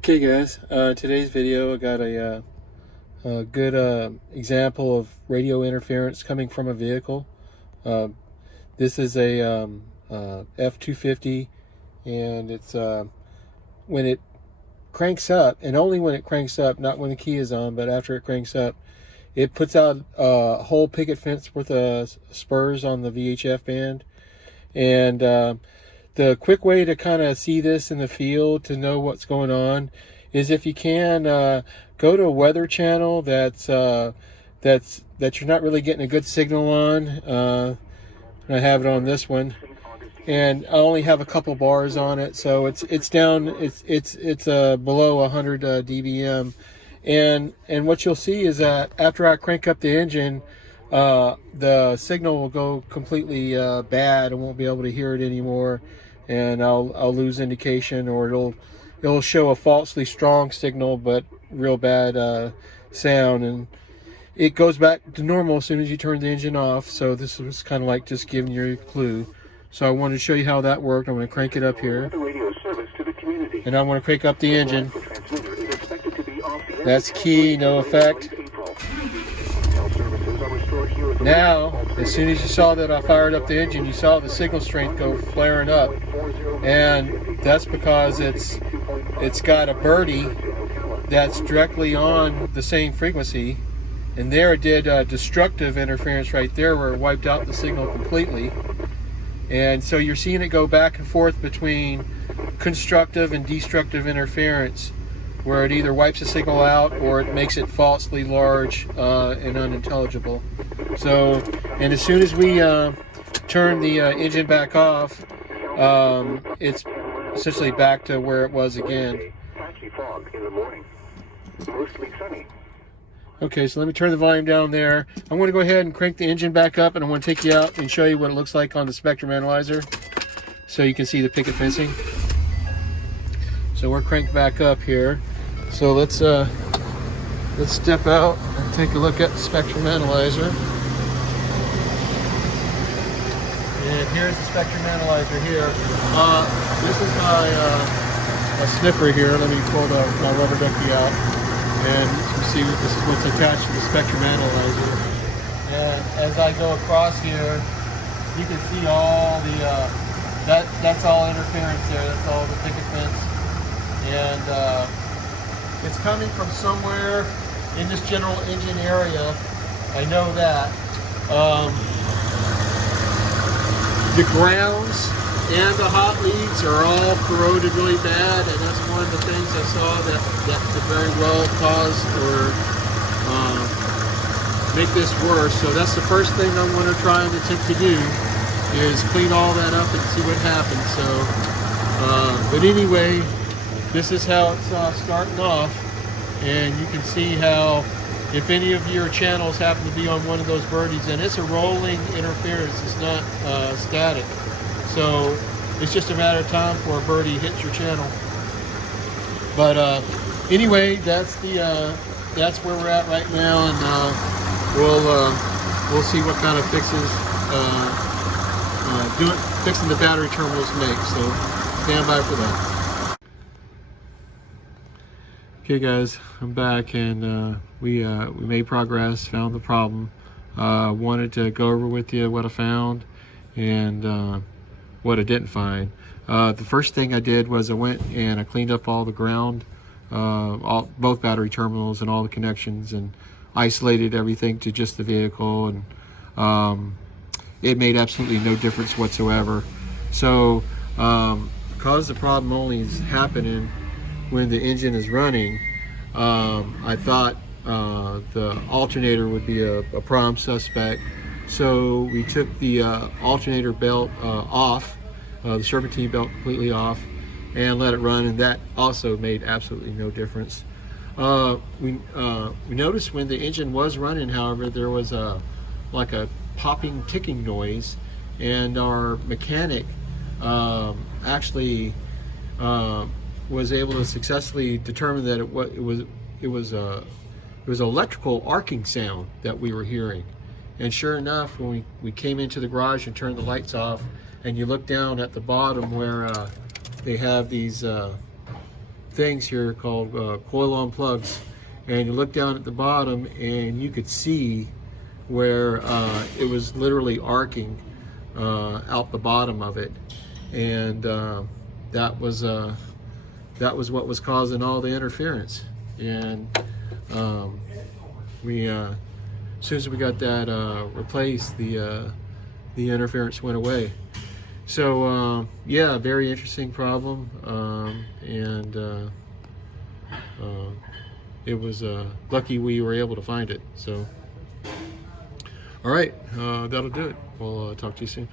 Okay guys, today's video I got a good example of radio interference coming from a vehicle. This is a F250, and it's when it cranks up, and only when it cranks up, not when the key is on, but after it cranks up, it puts out a whole picket fence worth of spurs on the VHF band. And the quick way to kind of see this in the field, to know what's going on, is if you can go to a weather channel that you're not really getting a good signal on. I have it on this one, and I only have a couple bars on it, so it's down. It's below 100 dBm, and what you'll see is that after I crank up the engine, the signal will go completely bad. I won't be able to hear it anymore, and I'll lose indication, or it'll show a falsely strong signal but real bad sound, and it goes back to normal as soon as you turn the engine off. So this was kind of like just giving you a clue. So I wanted to show you how that worked. I'm going to crank it up here, and I'm going to crank up the engine. That's key, no effect. Now, as soon as you saw that I fired up the engine, you saw the signal strength go flaring up, and that's because it's got a birdie that's directly on the same frequency, and there it did destructive interference right there, where it wiped out the signal completely. And so you're seeing it go back and forth between constructive and destructive interference, where it either wipes the signal out or it makes it falsely large and unintelligible. So, and as soon as we turn the engine back off, it's essentially back to where it was again. Okay, so let me turn the volume down there. I'm going to go ahead and crank the engine back up, and I want to take you out and show you what it looks like on the spectrum analyzer, so you can see the picket fencing. So we're cranked back up here. So let's step out and take a look at the spectrum analyzer. And here's the spectrum analyzer here. This is my sniffer here. Let me pull my rubber ducky out. And you see this is what's attached to the spectrum analyzer. And as I go across here, you can see all the, that's all interference there. That's all the picket fence. And it's coming from somewhere in this general engine area. I know that. The grounds and the hot leads are all corroded really bad, and that's one of the things I saw that could very well cause or make this worse. So that's the first thing I'm going to try and attempt to do, is clean all that up and see what happens. So, but anyway, this is how it's starting off, and you can see how, if any of your channels happen to be on one of those birdies, and it's a rolling interference, it's not static. So it's just a matter of time before a birdie hits your channel. But anyway, that's where we're at right now, and we'll see what kind of fixes fixing the battery terminals make. So stand by for that. Okay guys, I'm back, and we made progress, found the problem. Wanted to go over with you what I found and what I didn't find. The first thing I did was I went and I cleaned up all the ground, both battery terminals and all the connections, and isolated everything to just the vehicle, and it made absolutely no difference whatsoever. So because the problem only is happening when the engine is running, I thought the alternator would be a prime suspect. So we took the alternator belt off, the serpentine belt completely off, and let it run, and that also made absolutely no difference. We noticed when the engine was running, however, there was like a popping, ticking noise, and our mechanic actually was able to successfully determine that it was electrical arcing sound that we were hearing. And sure enough, when we came into the garage and turned the lights off, and you look down at the bottom where they have these things here called coil on plugs, and you look down at the bottom and you could see where it was literally arcing out the bottom of it, and that was what was causing all the interference. And as soon as we got that replaced, the interference went away. So yeah, very interesting problem, and it was lucky we were able to find it. So all right, that'll do it. We'll talk to you soon.